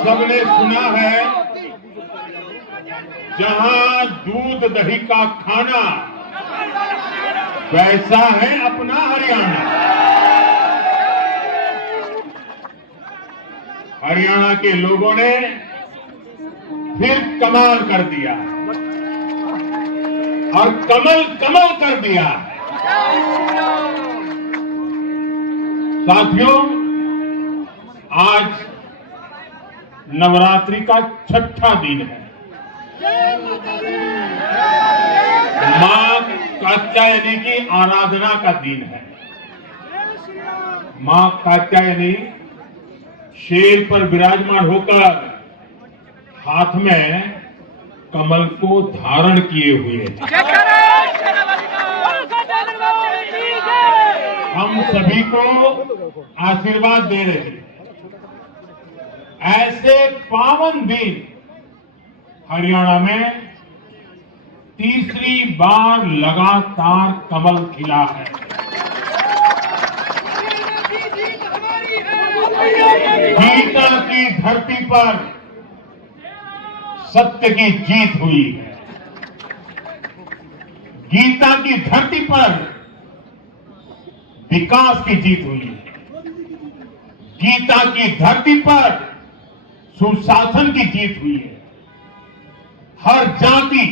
सबने सुना है, जहां दूध दही का खाना, वैसा है अपना हरियाणा। हरियाणा के लोगों ने फिर कमाल कर दिया और कमल कमल कर दिया। साथियों, आज नवरात्रि का छठा दिन है। मां कात्यायनी की आराधना का दिन है। मां कात्यायनी शेर पर विराजमान होकर हाथ में कमल को धारण किए हुए हैं। हम सभी को आशीर्वाद दे रहे हैं। ऐसे पावन दिन हरियाणा में तीसरी बार लगातार कमल खिला है। गीता की धरती पर सत्य की जीत हुई है। गीता की धरती पर विकास की जीत हुई है। गीता की धरती पर सुशासन की जीत हुई है। हर जाति,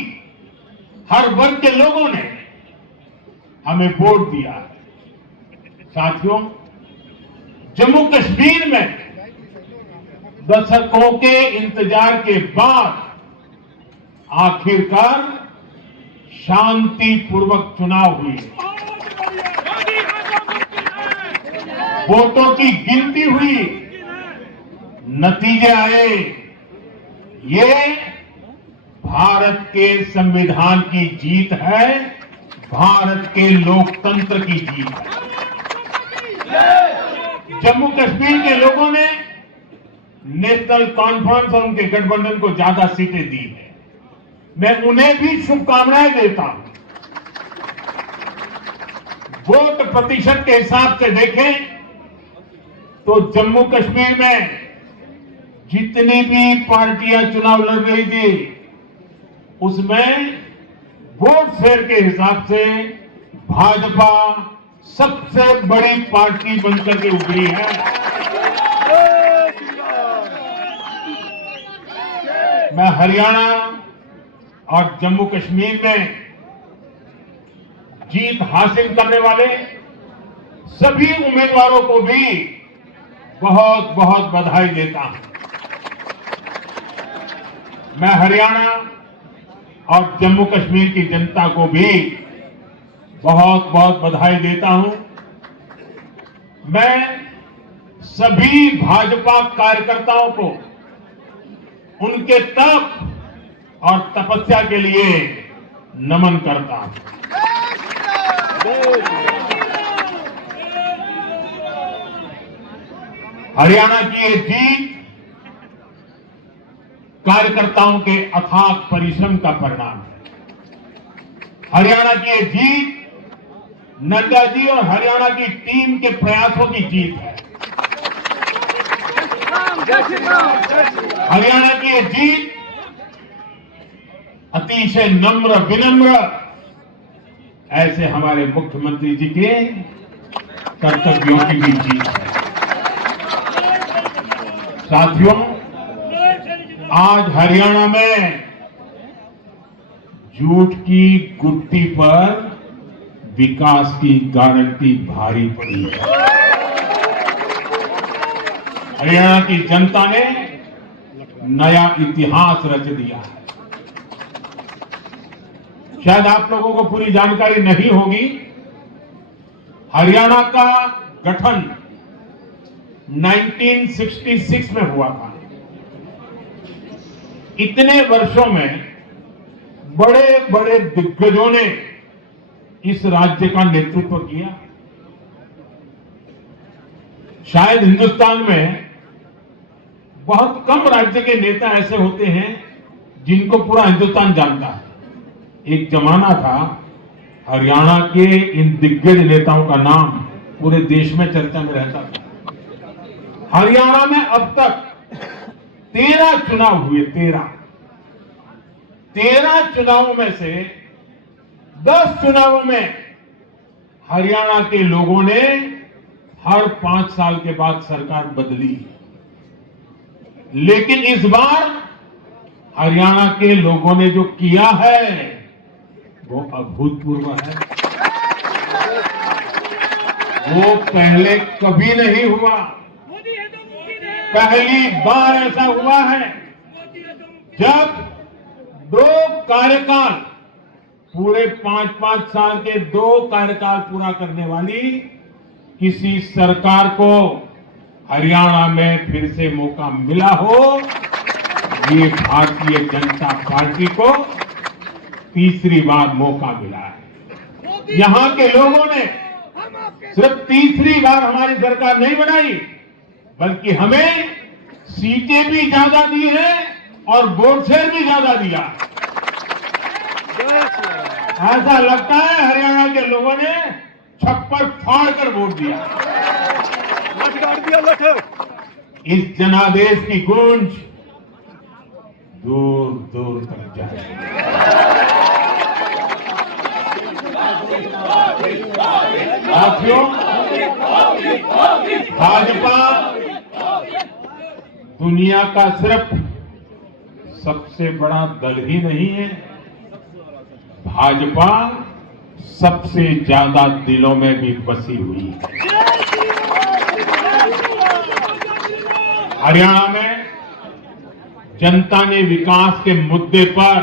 हर वर्ग के लोगों ने हमें वोट दिया है। साथियों, जम्मू कश्मीर में दशकों के इंतजार के बाद आखिरकार शांतिपूर्वक चुनाव हुई। वोटों की गिनती हुई, नतीजे आए। ये भारत के संविधान की जीत है, भारत के लोकतंत्र की जीत है। जम्मू कश्मीर के लोगों ने नेशनल कॉन्फ्रेंस और उनके गठबंधन को ज्यादा सीटें दी है। मैं उन्हें भी शुभकामनाएं देता हूं। वोट प्रतिशत के हिसाब से देखें तो जम्मू कश्मीर में जितनी भी पार्टियां चुनाव लड़ रही थी, उसमें वोट शेयर के हिसाब से भाजपा सबसे बड़ी पार्टी बनकर के उभरी है। मैं हरियाणा और जम्मू कश्मीर में जीत हासिल करने वाले सभी उम्मीदवारों को भी बहुत बहुत बधाई देता हूं। मैं हरियाणा और जम्मू कश्मीर की जनता को भी बहुत बहुत बधाई देता हूं। मैं सभी भाजपा कार्यकर्ताओं को उनके तप और तपस्या के लिए नमन करता हूं। हरियाणा की ये जीत कार्यकर्ताओं के अथाक परिश्रम का परिणाम है। हरियाणा की ये जीत नड्डा जी और हरियाणा की टीम के प्रयासों की जीत है। हरियाणा की ये जीत अतिशय नम्र विनम्र ऐसे हमारे मुख्यमंत्री जी के कर्तव्यों की भी जीत है। साथियों, आज हरियाणा में झूठ की गुत्थी पर विकास की गारंटी भारी पड़ी है। हरियाणा की जनता ने नया इतिहास रच दिया है। शायद आप लोगों को पूरी जानकारी नहीं होगी, हरियाणा का गठन 1966 में हुआ था। इतने वर्षों में बड़े बड़े दिग्गजों ने इस राज्य का नेतृत्व किया। शायद हिंदुस्तान में बहुत कम राज्य के नेता ऐसे होते हैं जिनको पूरा हिंदुस्तान जानता है। एक जमाना था, हरियाणा के इन दिग्गज नेताओं का नाम पूरे देश में चर्चा में रहता था। हरियाणा में अब तक 13 चुनाव हुए, 13 चुनावों में से 10 चुनावों में हरियाणा के लोगों ने हर 5 साल के बाद सरकार बदली, लेकिन इस बार हरियाणा के लोगों ने जो किया है वो अभूतपूर्व है। वो पहले कभी नहीं हुआ। पहली बार ऐसा हुआ है जब 2 कार्यकाल, पूरे 5-5 साल के 2 कार्यकाल पूरा करने वाली किसी सरकार को हरियाणा में फिर से मौका मिला हो। ये भारतीय जनता पार्टी को तीसरी बार मौका मिला है। यहां के लोगों ने सिर्फ तीसरी बार हमारी सरकार नहीं बनाई, बल्कि हमें सीटें भी ज्यादा दी है और वोट शेयर भी ज्यादा दिया। ऐसा लगता है हरियाणा के लोगों ने छप्पर फाड़ कर वोट दिया। इस जनादेश की गूंज दूर दूर तक जाए। साथियों, भाजपा दुनिया का सिर्फ सबसे बड़ा दल ही नहीं है, भाजपा सबसे ज्यादा दिलों में भी बसी हुई है। हरियाणा में जनता ने विकास के मुद्दे पर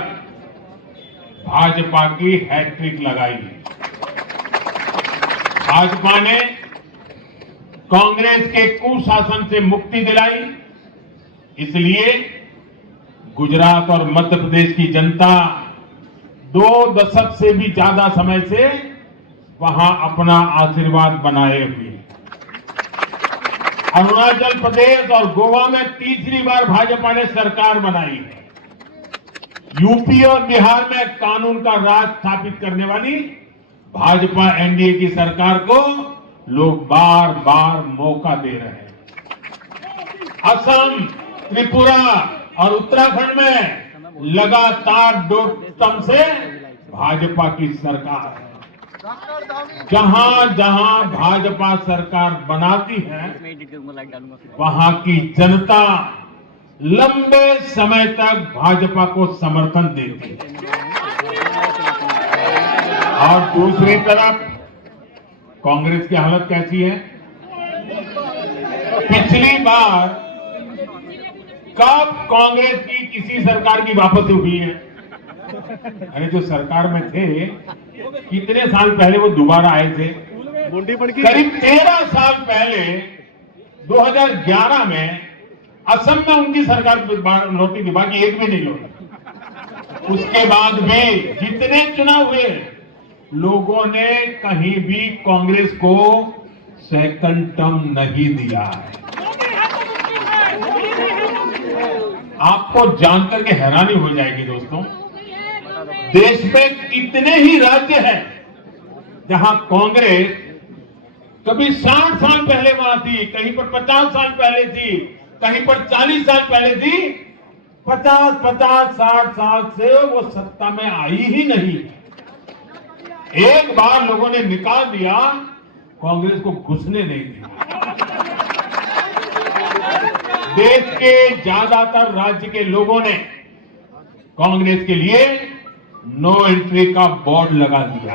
भाजपा की हैट्रिक लगाई है। भाजपा ने कांग्रेस के कुशासन से मुक्ति दिलाई, इसलिए गुजरात और मध्य प्रदेश की जनता 2 दशक से भी ज्यादा समय से वहां अपना आशीर्वाद बनाए हुए। अरुणाचल प्रदेश और गोवा में तीसरी बार भाजपा ने सरकार बनाई है। यूपी और बिहार में कानून का राज स्थापित करने वाली भाजपा एनडीए की सरकार को लोग बार बार मौका दे रहे हैं। असम, त्रिपुरा और उत्तराखंड में लगातार 2 टर्म से भाजपा की सरकार है। जहां जहां भाजपा सरकार बनाती है, वहां की जनता लंबे समय तक भाजपा को समर्थन देती है। और दूसरी तरफ कांग्रेस की हालत कैसी है? पिछली बार कब कांग्रेस की किसी सरकार की वापसी हुई है? अरे जो सरकार में थे, कितने साल पहले वो दोबारा आए थे? करीब 13 साल पहले 2011 में असम में उनकी सरकार लौटी थी, बाकी एक भी नहीं लौटी। उसके बाद भी जितने चुनाव हुए, लोगों ने कहीं भी कांग्रेस को सेकंड टर्म नहीं दिया है। आपको जानकर के हैरानी हो जाएगी दोस्तों, देश में कितने ही राज्य हैं जहां कांग्रेस कभी 60 साल पहले वहां थी, कहीं पर 50 साल पहले थी, कहीं पर 40 साल पहले थी। 50-60 साल से वो सत्ता में आई ही नहीं। एक बार लोगों ने निकाल दिया, कांग्रेस को घुसने नहीं दिया। देश के ज्यादातर राज्य के लोगों ने कांग्रेस के लिए नो एंट्री का बोर्ड लगा दिया।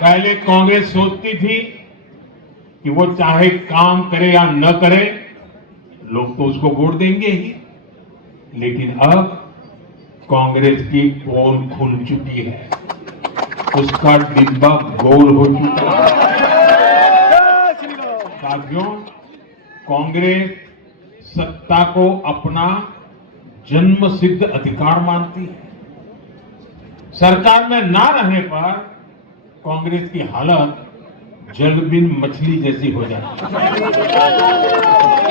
पहले कांग्रेस सोचती थी कि वो चाहे काम करे या न करे, लोग तो उसको वोट देंगे ही, लेकिन अब कांग्रेस की पोल खुल चुकी है, उसका डिब्बा गोल हो चुका है। साथियों, कांग्रेस सत्ता को अपना जन्म सिद्ध अधिकार मानती है। सरकार में ना रहने पर कांग्रेस की हालत जल बिन मछली जैसी हो जाती है।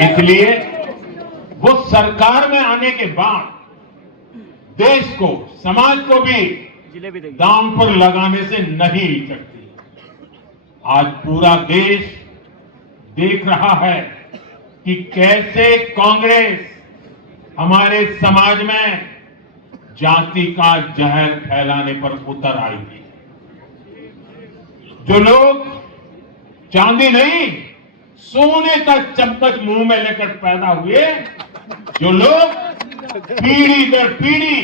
इसलिए वो सरकार में आने के बाद देश को, समाज को भी दांव पर लगाने से नहीं हिचकती। आज पूरा देश देख रहा है कि कैसे कांग्रेस हमारे समाज में जाति का जहर फैलाने पर उतर आई है। जो लोग चांदी नहीं सोने का चम्मच मुंह में लेकर पैदा हुए, जो लोग पीढ़ी दर पीढ़ी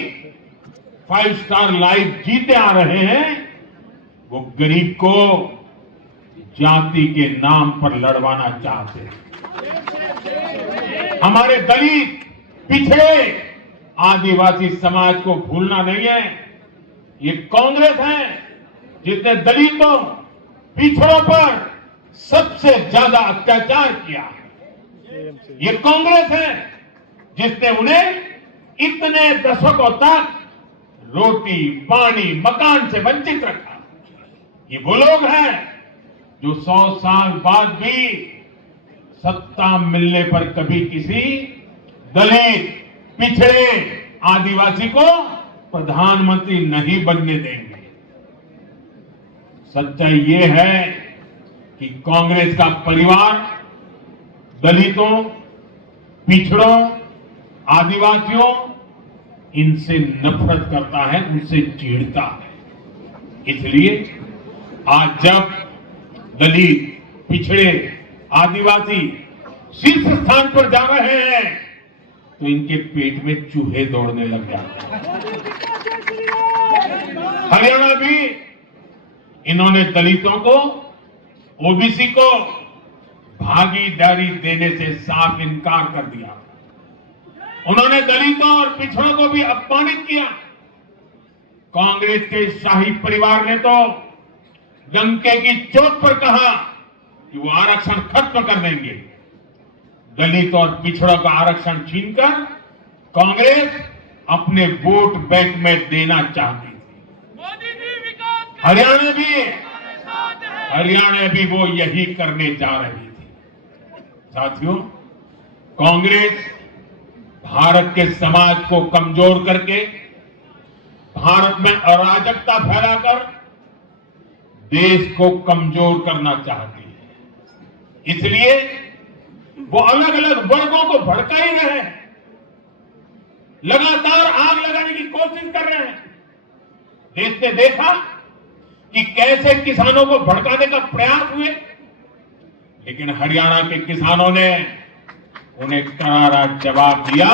5 स्टार लाइफ जीते आ रहे हैं, वो गरीब को जाति के नाम पर लड़वाना चाहते हैं। हमारे दलित, पिछड़े, आदिवासी समाज को भूलना नहीं है। ये कांग्रेस है जिसने दलितों, पिछड़ों पर सबसे ज्यादा अत्याचार किया। ये कांग्रेस है जिसने उन्हें इतने दशकों तक रोटी, पानी, मकान से वंचित रखा। ये वो लोग हैं जो 100 साल बाद भी सत्ता मिलने पर कभी किसी दलित, पिछड़े, आदिवासी को प्रधानमंत्री नहीं बनने देंगे। सच्चाई ये है कि कांग्रेस का परिवार दलितों, पिछड़ों, आदिवासियों इनसे नफरत करता है, उनसे चिढ़ता है। इसलिए आज जब दलित, पिछड़े, आदिवासी शीर्ष स्थान पर जा रहे हैं तो इनके पेट में चूहे दौड़ने लग जाते हैं। हरियाणा भी इन्होंने दलितों को, ओबीसी को भागीदारी देने से साफ इनकार कर दिया। उन्होंने दलितों और पिछड़ों को भी अपमानित किया। कांग्रेस के शाही परिवार ने तो डंके की चोट पर कहा कि वो आरक्षण खत्म कर देंगे। दलित और पिछड़ों का आरक्षण छीनकर कांग्रेस अपने वोट बैंक में देना चाहती थी। हरियाणा भी वो यही करने जा रही थी। साथियों, कांग्रेस भारत के समाज को कमजोर करके, भारत में अराजकता फैलाकर देश को कमजोर करना चाहती है। इसलिए वो अलग अलग वर्गों को भड़का ही रहे हैं, लगातार आग लगाने की कोशिश कर रहे हैं। देश ने देखा कि कैसे किसानों को भड़काने का प्रयास हुए, लेकिन हरियाणा के किसानों ने उन्हें करारा जवाब दिया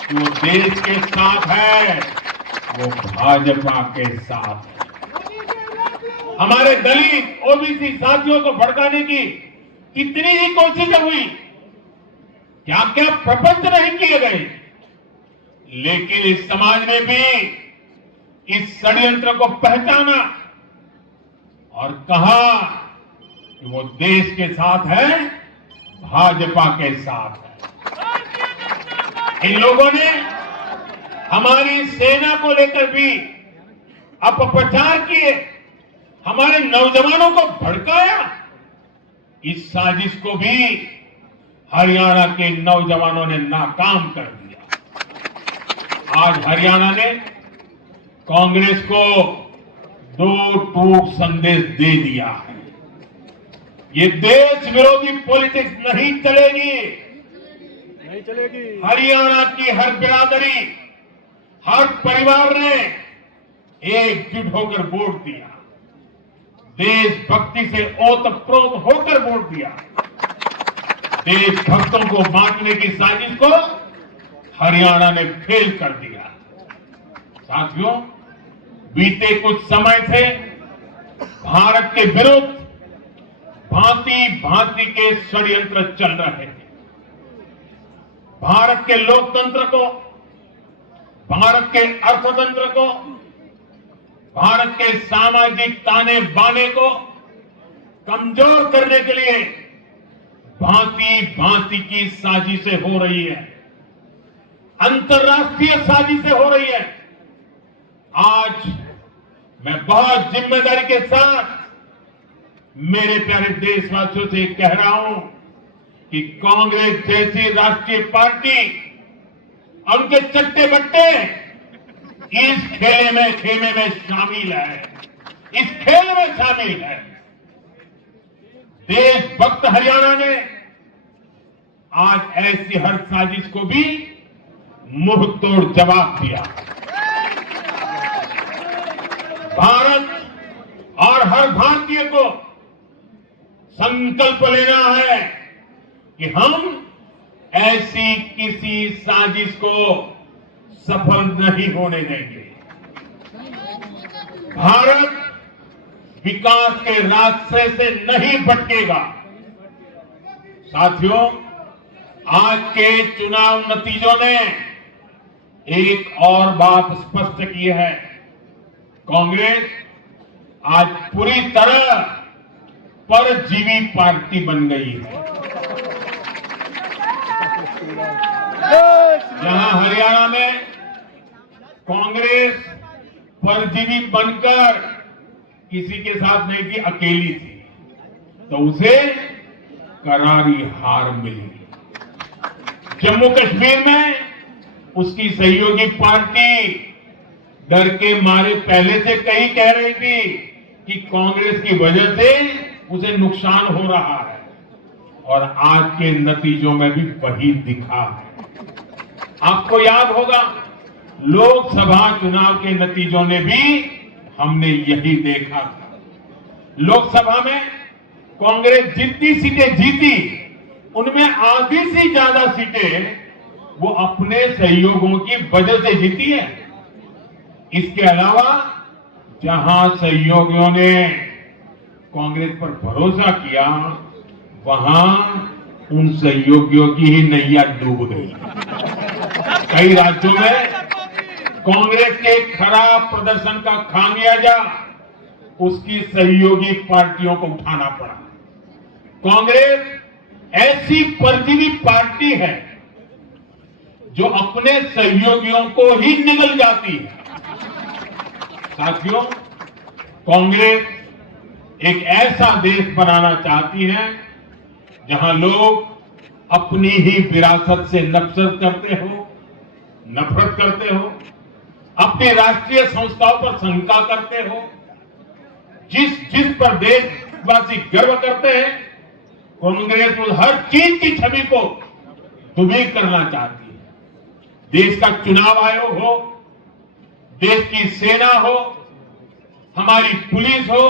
कि वो देश के साथ है, वो भाजपा के साथ है। हमारे दलित, ओबीसी साथियों को भड़काने की कितनी ही कोशिशें हुई, क्या क्या प्रबंध नहीं किए गए, लेकिन इस समाज ने भी इस षड्यंत्र को पहचाना और कहा कि वो देश के साथ है, भाजपा के साथ है। इन लोगों ने हमारी सेना को लेकर भी अपप्रचार किए, हमारे नौजवानों को भड़काया। इस साजिश को भी हरियाणा के नौजवानों ने नाकाम कर दिया। आज हरियाणा ने कांग्रेस को 2 टूक संदेश दे दिया है। ये देश विरोधी पॉलिटिक्स नहीं चलेगी। हरियाणा की हर बिरादरी, हर परिवार ने एकजुट होकर वोट दिया, देशभक्ति से ओतप्रोत होकर वोट दिया। देशभक्तों को बांटने की साजिश को हरियाणा ने फेल कर दिया। साथियों, बीते कुछ समय से भारत के विरुद्ध भांति भांति के षड्यंत्र चल रहे हैं। भारत के लोकतंत्र को, भारत के अर्थतंत्र को, भारत के सामाजिक ताने बाने को कमजोर करने के लिए भांति भांति की साजिशें हो रही है, अंतर्राष्ट्रीय साजिशें हो रही है। आज मैं बहुत जिम्मेदारी के साथ मेरे प्यारे देशवासियों से कह रहा हूं कि कांग्रेस जैसी राष्ट्रीय पार्टी और उनके चट्टे बट्टे इस खेमे में शामिल है, इस खेल में शामिल है। देशभक्त हरियाणा ने आज ऐसी हर साजिश को भी मुंह तोड़ जवाब दिया। भारत और हर भारतीय को संकल्प लेना है कि हम ऐसी किसी साजिश को सफल नहीं होने देंगे। भारत विकास के रास्ते से नहीं भटकेगा। साथियों, आज के चुनाव नतीजों ने एक और बात स्पष्ट की है। कांग्रेस आज पूरी तरह परजीवी पार्टी बन गई है। जहां हरियाणा में कांग्रेस परजीवी बनकर किसी के साथ नहीं थी, अकेली थी, तो उसे करारी हार मिली। जम्मू कश्मीर में उसकी सहयोगी पार्टी डर के मारे पहले से कई कह रही थी कि कांग्रेस की वजह से उसे नुकसान हो रहा है, और आज के नतीजों में भी वही दिखा है। आपको याद होगा, लोकसभा चुनाव के नतीजों ने भी हमने यही देखा था। लोकसभा में कांग्रेस जितनी सीटें जीती, उनमें आधी से ज्यादा सीटें वो अपने सहयोगियों की वजह से जीती है। इसके अलावा जहां सहयोगियों ने कांग्रेस पर भरोसा किया, वहां उन सहयोगियों की ही नैया डूब गई। कई राज्यों में कांग्रेस के खराब प्रदर्शन का खामियाजा उसकी सहयोगी पार्टियों को उठाना पड़ा। कांग्रेस ऐसी परजीवी पार्टी है जो अपने सहयोगियों को ही निगल जाती है। साथियों, कांग्रेस एक ऐसा देश बनाना चाहती है जहां लोग अपनी ही विरासत से नफरत करते हो, अपनी राष्ट्रीय संस्थाओं पर शंका करते हो। जिस पर देशवासी गर्व करते हैं, कांग्रेस उस हर चीज की छवि को दुर्बल करना चाहती है। देश का चुनाव आयोग हो, देश की सेना हो, हमारी पुलिस हो,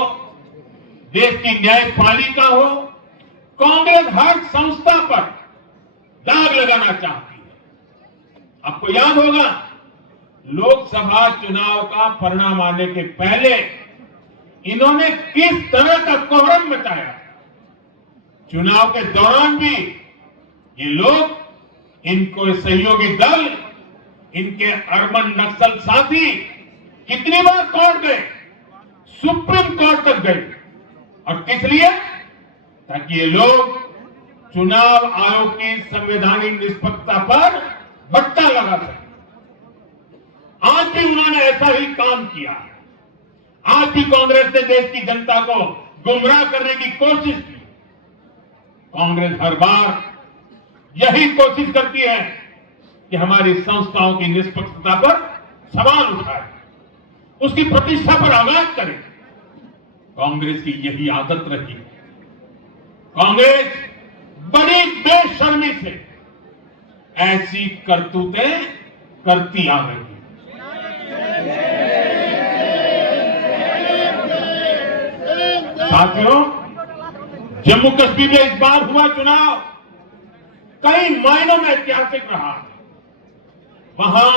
देश की न्यायपालिका हो, कांग्रेस हर संस्था पर दाग लगाना चाहती है। आपको याद होगा, लोकसभा चुनाव का परिणाम आने के पहले इन्होंने किस तरह का कोहराम मचाया। चुनाव के दौरान भी ये लोग, इनको सहयोगी दल, इनके अर्बन नक्सल साथी कितनी बार कोर्ट गए, सुप्रीम कोर्ट तक गए, और किस लिए? ताकि ये लोग चुनाव आयोग की संवैधानिक निष्पक्षता पर बट्टा लगा सके। आज भी उन्होंने ऐसा ही काम किया। आज भी कांग्रेस ने देश की जनता को गुमराह करने की कोशिश की। कांग्रेस हर बार यही कोशिश करती है कि हमारी संस्थाओं की निष्पक्षता पर सवाल उठाए, उसकी प्रतिष्ठा पर आघात करे। कांग्रेस की यही आदत रही। कांग्रेस बड़ी बेशर्मी से ऐसी करतूतें करती आ रही है। साथियों, जम्मू कश्मीर में इस बार हुआ चुनाव कई मायनों में ऐतिहासिक रहा। वहां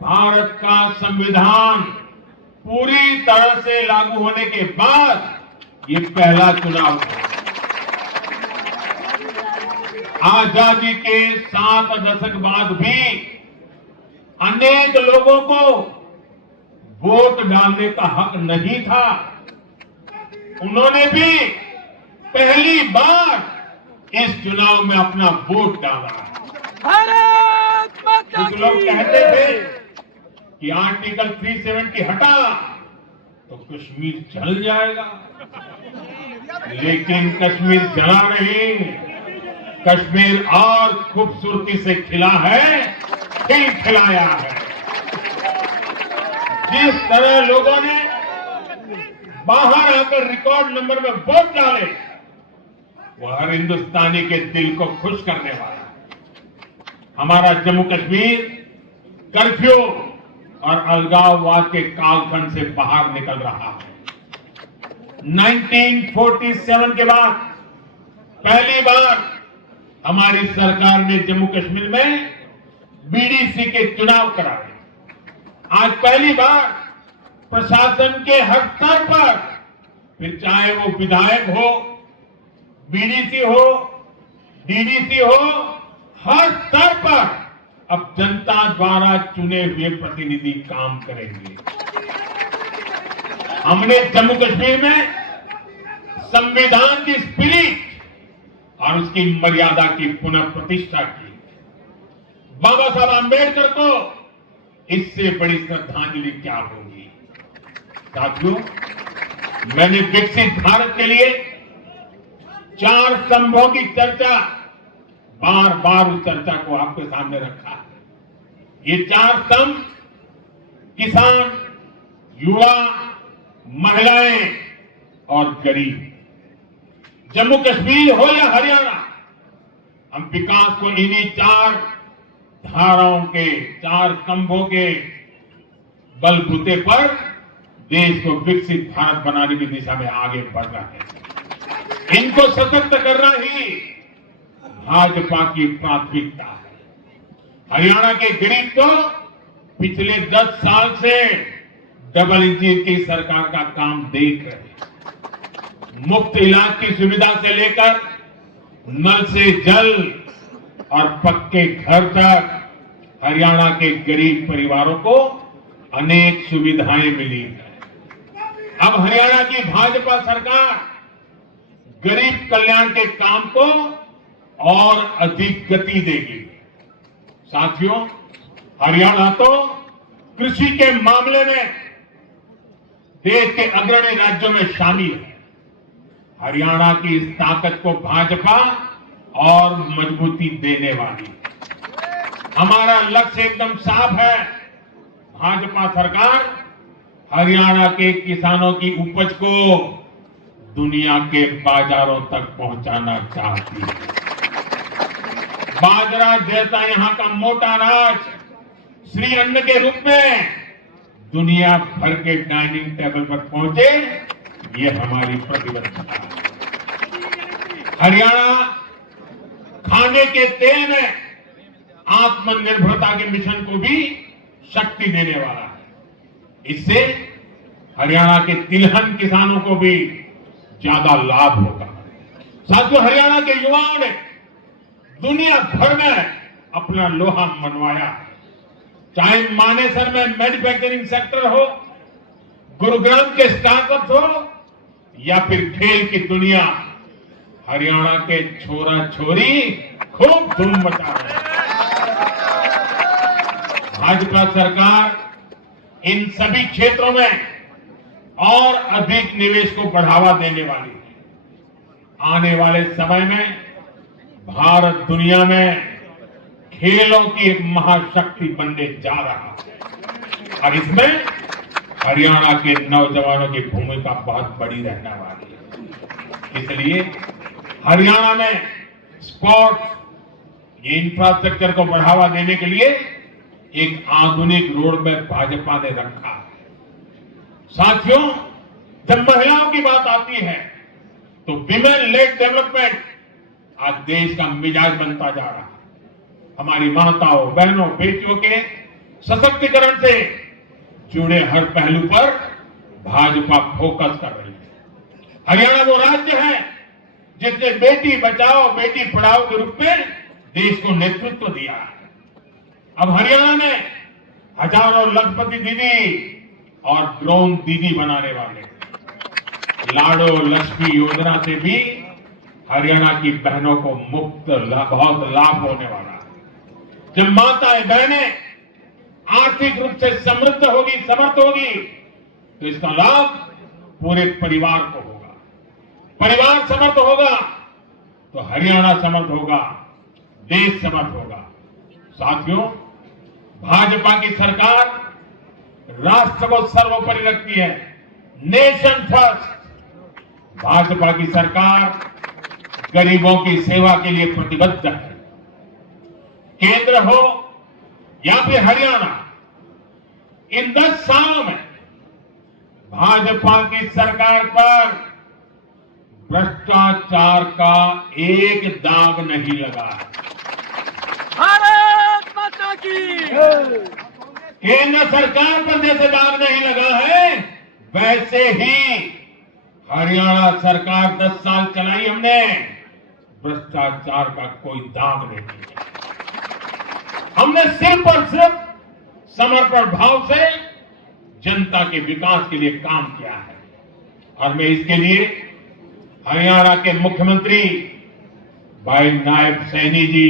भारत का संविधान पूरी तरह से लागू होने के बाद ये पहला चुनाव था। आजादी के 7 दशक बाद भी अनेक लोगों को वोट डालने का हक नहीं था। उन्होंने भी पहली बार इस चुनाव में अपना वोट डाला। कुछ लोग कहते थे कि आर्टिकल 370 हटा तो कश्मीर जल जाएगा, लेकिन कश्मीर जला नहीं, कश्मीर और खूबसूरती से खिला है, खिलाया है। जिस तरह लोगों ने बाहर आकर रिकॉर्ड नंबर में वोट डाले, वो हर हिंदुस्तानी के दिल को खुश करने वाला है। हमारा जम्मू कश्मीर कर्फ्यू और अलगाववाद के कालखंड से बाहर निकल रहा है। 1947 के बाद पहली बार हमारी सरकार ने जम्मू कश्मीर में बीडीसी के चुनाव कराए। आज पहली बार प्रशासन के हर स्तर पर, फिर चाहे वो विधायक हो, बीडीसी हो, डीडीसी हो, हर स्तर पर अब जनता द्वारा चुने हुए प्रतिनिधि काम करेंगे। हमने जम्मू कश्मीर में संविधान की स्पिरिट और उसकी मर्यादा की पुनः प्रतिष्ठा की। बाबा साहब आंबेडकर को इससे बड़ी श्रद्धांजलि क्या होगी। साथियों, मैंने विकसित भारत के लिए 4 स्तंभों की चर्चा बार बार उस चर्चा को आपके सामने रखा है। ये 4 स्तंभ किसान, युवा, महिलाएं और गरीब। जम्मू कश्मीर हो या हरियाणा, हम विकास को इन्हीं 4 धाराओं के, 4 स्तंभों के बलबूते पर देश को विकसित भारत बनाने की दिशा में आगे बढ़ रहा है। इनको सशक्त करना ही भाजपा की प्राथमिकता है। हरियाणा के गरीब तो पिछले 10 साल से डबल इंजन की सरकार का काम देख रहे हैं। मुफ्त इलाज की सुविधा से लेकर नल से जल और पक्के घर तक हरियाणा के गरीब परिवारों को अनेक सुविधाएं मिली हैं। अब हरियाणा की भाजपा सरकार गरीब कल्याण के काम को और अधिक गति देगी। साथियों, हरियाणा तो कृषि के मामले में देश के अग्रणी राज्यों में शामिल है। हरियाणा की इस ताकत को भाजपा और मजबूती देने वाली। हमारा लक्ष्य एकदम साफ है। भाजपा सरकार हरियाणा के किसानों की उपज को दुनिया के बाजारों तक पहुंचाना चाहती है। बाजरा जैसा यहां का मोटा अनाज श्री अन्न के रूप में दुनिया भर के डाइनिंग टेबल पर पहुंचे, ये हमारी प्रतिबद्धता है। हरियाणा खाने के तेल में आत्मनिर्भरता के मिशन को भी शक्ति देने वाला है। इससे हरियाणा के तिलहन किसानों को भी ज्यादा लाभ होगा। साथियों, हरियाणा के युवाओं ने दुनिया भर में अपना लोहा मनवाया है। चाहे मानेसर में मैन्युफैक्चरिंग सेक्टर हो, गुरुग्राम के स्टार्टअप्स हो, या फिर खेल की दुनिया, हरियाणा के छोरा छोरी खूब धूम मचा रहे हैं। भाजपा सरकार इन सभी क्षेत्रों में और अधिक निवेश को बढ़ावा देने वाली है। आने वाले समय में भारत दुनिया में खेलों की एक महाशक्ति बनने जा रहा है और इसमें हरियाणा के नौजवानों की भूमिका बहुत बड़ी रहने वाली है। इसलिए हरियाणा में स्पोर्ट्स, ये इंफ्रास्ट्रक्चर को बढ़ावा देने के लिए एक आधुनिक रोड मैप भाजपा ने रखा है। साथियों, जब महिलाओं की बात आती है तो विमेन लेड डेवलपमेंट आज देश का मिजाज बनता जा रहा है। हमारी माताओं, बहनों, बेटियों के सशक्तिकरण से जुड़े हर पहलू पर भाजपा फोकस कर रही है। हरियाणा वो राज्य है जिसने बेटी बचाओ बेटी पढ़ाओ के रूप में देश को नेतृत्व दिया है। अब हरियाणा में हजारों लखपति दीदी और ड्रोन दीदी बनाने वाले लाडो लक्ष्मी योजना से भी हरियाणा की बहनों को मुफ्त बहुत लाभ होने वाला है। जब माताएं बहनें आर्थिक रूप से समृद्ध होगी, समर्थ होगी, तो इसका लाभ पूरे परिवार को होगा। परिवार समर्थ होगा तो हरियाणा समर्थ होगा, देश समर्थ होगा। साथियों, भाजपा की सरकार राष्ट्र को सर्वोपरि रखती है। Nation first. भाजपा की सरकार गरीबों की सेवा के लिए प्रतिबद्ध है। केंद्र हो या फिर हरियाणा, इन 10 सालों में भाजपा की सरकार पर भ्रष्टाचार का एक दाग नहीं लगा है। भारत माता की केंद्र सरकार पर जैसे दाग नहीं लगा है, वैसे ही हरियाणा सरकार 10 साल चलाई हमने, भ्रष्टाचार का कोई दाग नहीं है। हमने सिर्फ और सिर्फ समर्पण भाव से जनता के विकास के लिए काम किया है। और मैं इसके लिए हरियाणा के मुख्यमंत्री भाई नायब सैनी जी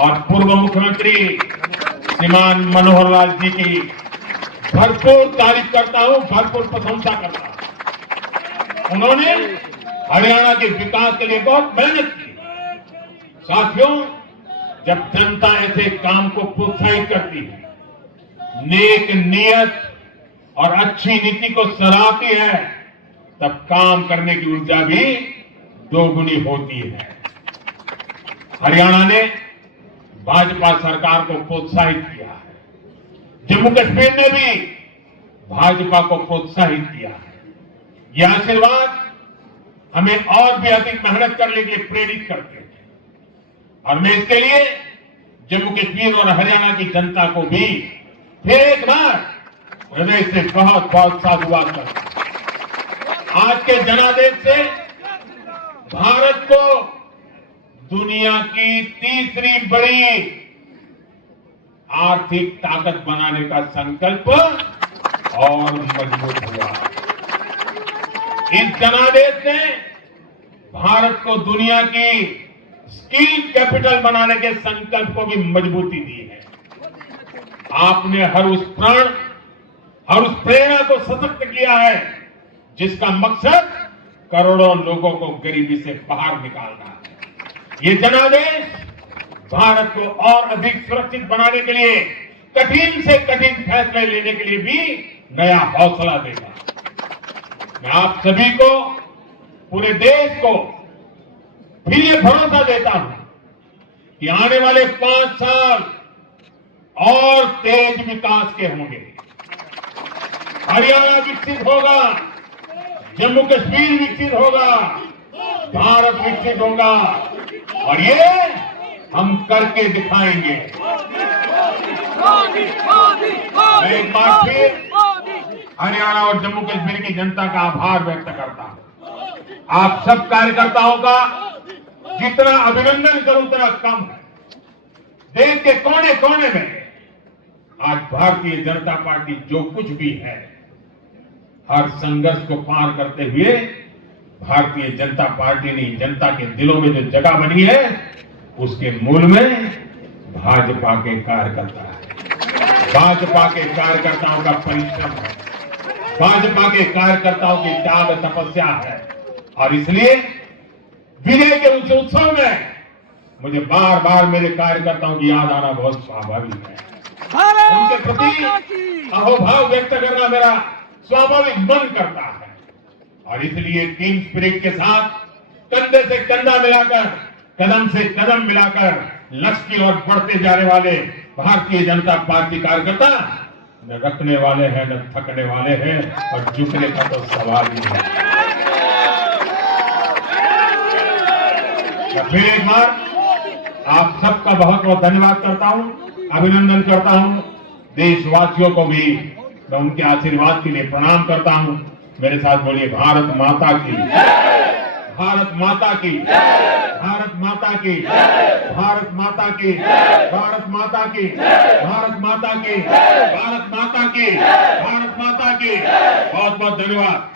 और पूर्व मुख्यमंत्री श्रीमान मनोहर लाल जी की भरपूर तारीफ करता हूं, भरपूर प्रशंसा करता हूं। उन्होंने हरियाणा के विकास के लिए बहुत मेहनत की। साथियों, जब जनता ऐसे काम को प्रोत्साहित करती है, नेक नियत और अच्छी नीति को सराहती है, तब काम करने की ऊर्जा भी दोगुनी होती है। हरियाणा ने भाजपा सरकार को प्रोत्साहित किया है। जम्मू कश्मीर ने भी भाजपा को प्रोत्साहित किया है। यह आशीर्वाद हमें और भी अधिक मेहनत करने के लिए प्रेरित करते हैं। और मैं इसके लिए जम्मू कश्मीर और हरियाणा की जनता को भी फिर एक बार हृदय से बहुत बहुत साधुवाद करता हूं। आज के जनादेश से भारत को दुनिया की तीसरी बड़ी आर्थिक ताकत बनाने का संकल्प और मजबूत हुआ। इस जनादेश ने भारत को दुनिया की स्किल कैपिटल बनाने के संकल्प को भी मजबूती दी है। आपने हर उस प्राण, हर उस प्रेरणा को सशक्त किया है जिसका मकसद करोड़ों लोगों को गरीबी से बाहर निकालना है। ये जनादेश भारत को और अधिक सुरक्षित बनाने के लिए कठिन से कठिन फैसले लेने के लिए भी नया हौसला देगा। मैं आप सभी को, पूरे देश को फिर ये भरोसा देता हूं कि आने वाले 5 साल और तेज विकास के होंगे। हरियाणा विकसित होगा, जम्मू कश्मीर विकसित होगा, भारत विकसित होगा, और ये हम करके दिखाएंगे। मैं एक बार फिर हरियाणा और जम्मू कश्मीर की जनता का आभार व्यक्त करता हूं। आप सब कार्यकर्ताओं का जितना अभिनंदन करूं उतना कम है। देश के कोने कोने में आज भारतीय जनता पार्टी जो कुछ भी है, हर संघर्ष को पार करते हुए भारतीय जनता पार्टी ने जनता के दिलों में जो जगह बनी है, उसके मूल में भाजपा के कार्यकर्ता है। भाजपा के कार्यकर्ताओं का परिश्रम है, भाजपा के कार्यकर्ताओं की त्याग तपस्या है। और इसलिए विजय के उस उत्सव में मुझे बार बार मेरे कार्यकर्ताओं की याद आना बहुत स्वाभाविक है। उनके प्रति अहोभाव व्यक्त करना मेरा स्वाभाविक मन करता है। और इसलिए टीम स्पिरिट के साथ कंधे से कंधा मिलाकर, कदम से कदम मिलाकर लक्ष्य की ओर बढ़ते जाने वाले भारतीय जनता पार्टी कार्यकर्ता न रखने वाले हैं, न थकने वाले हैं, और झुकने का तो सवाल ही नहीं। फिर एक बार आप सबका बहुत बहुत धन्यवाद करता हूं, अभिनंदन करता हूं। देशवासियों को भी मैं उनके आशीर्वाद के लिए प्रणाम करता हूं। मेरे साथ बोलिए, भारत माता की, भारत माता की, भारत माता की, भारत माता की, भारत माता की, भारत माता की, भारत माता की, भारत माता की। बहुत बहुत धन्यवाद।